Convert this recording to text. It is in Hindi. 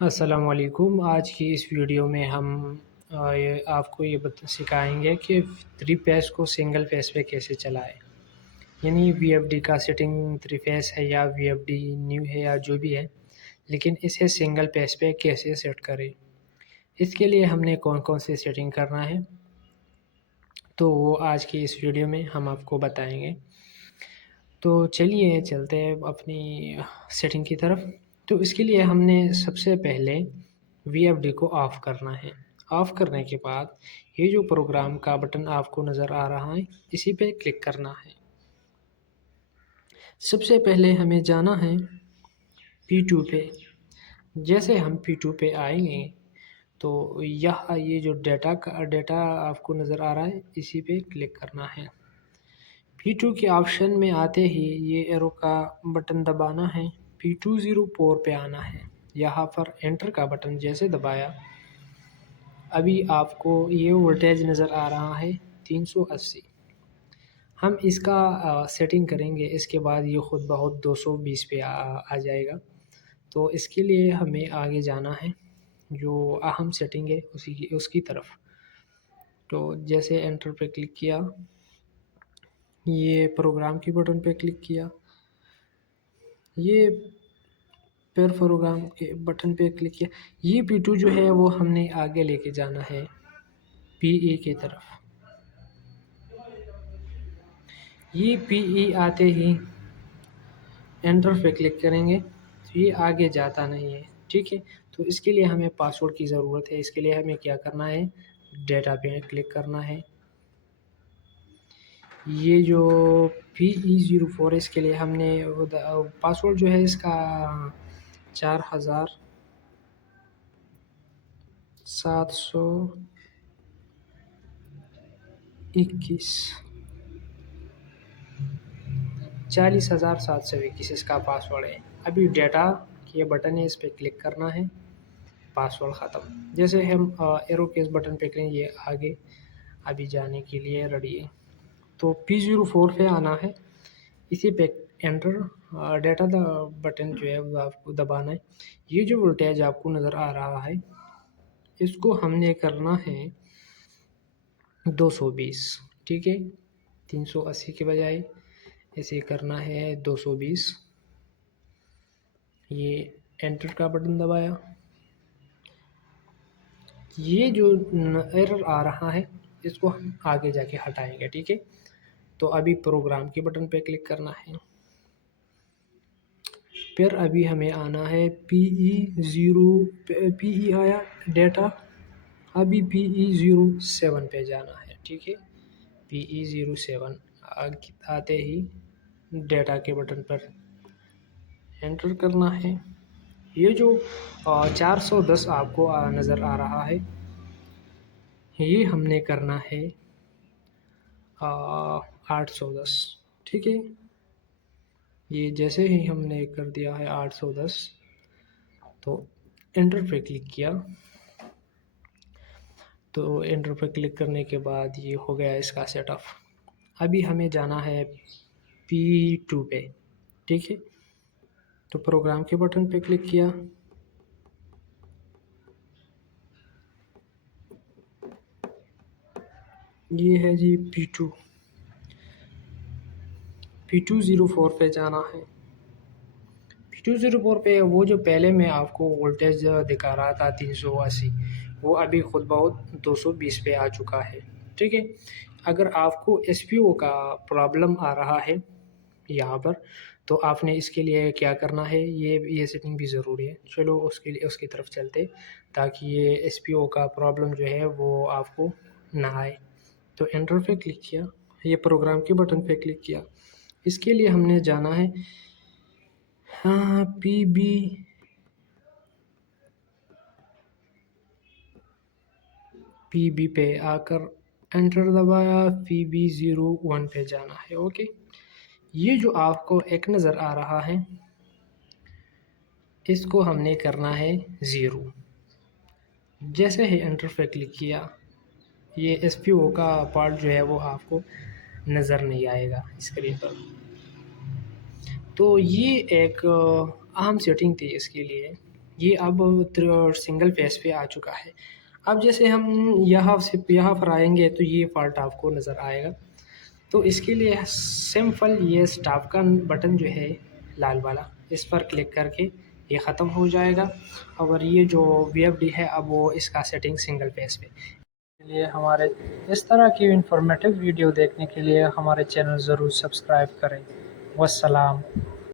अस्सलामुअलैकुम। आज की इस वीडियो में हम आपको ये सिखाएंगे कि थ्री फेस को सिंगल फेस पे कैसे चलाएं। यानी वीएफडी का सेटिंग थ्री फेस है या वीएफडी न्यू है या जो भी है, लेकिन इसे सिंगल फेस पे कैसे सेट करें। इसके लिए हमने कौन कौन से सेटिंग करना है, तो वो आज की इस वीडियो में हम आपको बताएंगे। तो चलिए चलते हैं अपनी सेटिंग की तरफ। तो इसके लिए हमने सबसे पहले वीएफडी को ऑफ़ करना है। ऑफ़ करने के बाद ये जो प्रोग्राम का बटन आपको नज़र आ रहा है, इसी पे क्लिक करना है। सबसे पहले हमें जाना है P2 पे। जैसे हम P2 पे आएंगे तो यहाँ ये जो डेटा आपको नज़र आ रहा है, इसी पे क्लिक करना है। P2 के ऑप्शन में आते ही ये एरो का बटन दबाना है, P204 पे आना है। यहाँ पर एंटर का बटन जैसे दबाया, अभी आपको ये वोल्टेज नज़र आ रहा है 380। हम इसका सेटिंग करेंगे, इसके बाद ये ख़ुद ब खुद 220 पे आ जाएगा। तो इसके लिए हमें आगे जाना है, जो अहम सेटिंग है उसकी तरफ। तो जैसे एंटर पे क्लिक किया, ये प्रोग्राम के बटन पे क्लिक किया, ये पेयर प्रोग्राम के बटन पे क्लिक किया, ये P2 जो है वो हमने आगे लेके जाना है PE की तरफ। ये PE आते ही एंटर पे क्लिक करेंगे तो ये आगे जाता नहीं है, ठीक है। तो इसके लिए हमें पासवर्ड की ज़रूरत है। इसके लिए हमें क्या करना है, डेटा पे क्लिक करना है। ये जो PE04 है, इसके लिए हमने पासवर्ड जो है इसका 4721 40,721 इसका पासवर्ड है। अभी डेटा के बटन है, इस पर क्लिक करना है, पासवर्ड ख़त्म। जैसे हम एरो के इस बटन पे करें, ये आगे अभी जाने के लिए रेडी है। तो P04 पे आना है, इसी पे एंटर डेटा बटन जो है वो आपको दबाना है। ये जो वोल्टेज आपको नज़र आ रहा है, इसको हमने करना है 220, ठीक है। 380 के बजाय इसे करना है 220। ये एंटर का बटन दबाया, ये जो एरर आ रहा है इसको हम आगे जाके हटाएंगे, ठीक है। तो अभी प्रोग्राम के बटन पे क्लिक करना है, फिर अभी हमें आना है PE आया डेटा, अभी PE07 पे जाना है, ठीक है। PE07 आते ही डेटा के बटन पर एंटर करना है। ये जो 410 आपको नज़र आ रहा है, ये हमने करना है 810, ठीक है। ये जैसे ही हमने कर दिया है 810, तो एंटर पे क्लिक किया। तो एंटर पे क्लिक करने के बाद ये हो गया इसका सेटअप। अभी हमें जाना है P2 पे, ठीक है। तो प्रोग्राम के बटन पे क्लिक किया, ये है जी P204 पे जाना है। P204 पे वो जो पहले मैं आपको वोल्टेज दिखा रहा था 380, वो अभी ख़ुद ब खुद 220 पे आ चुका है, ठीक है। अगर आपको SPO का प्रॉब्लम आ रहा है यहाँ पर, तो आपने इसके लिए क्या करना है, ये सेटिंग भी ज़रूरी है। चलो उसकी तरफ चलते, ताकि ये SPO का प्रॉब्लम जो है वो आपको ना आए। तो एंटर पे क्लिक किया, ये प्रोग्राम के बटन पे क्लिक किया। इसके लिए हमने जाना है PB पे आकर एंटर दबाया, PB01 पे जाना है, ओके। ये जो आपको एक नज़र आ रहा है, इसको हमने करना है 0। जैसे ही एंटर पे क्लिक किया, ये SPO का पार्ट जो है वो आपको नज़र नहीं आएगा स्क्रीन पर। तो ये एक अहम सेटिंग थी इसके लिए, ये अब सिंगल पेज पे आ चुका है। अब जैसे हम यहाँ पर आएंगे तो ये फॉल्ट आपको नज़र आएगा। तो इसके लिए सिंपल ये स्टॉप का बटन जो है लाल वाला, इस पर क्लिक करके ये ख़त्म हो जाएगा। और ये जो VFD है अब वो इसका सेटिंग सिंगल पेज पे लिए हमारे इस तरह की इंफॉर्मेटिव वीडियो देखने के लिए हमारे चैनल ज़रूर सब्सक्राइब करें। वस्सलाम।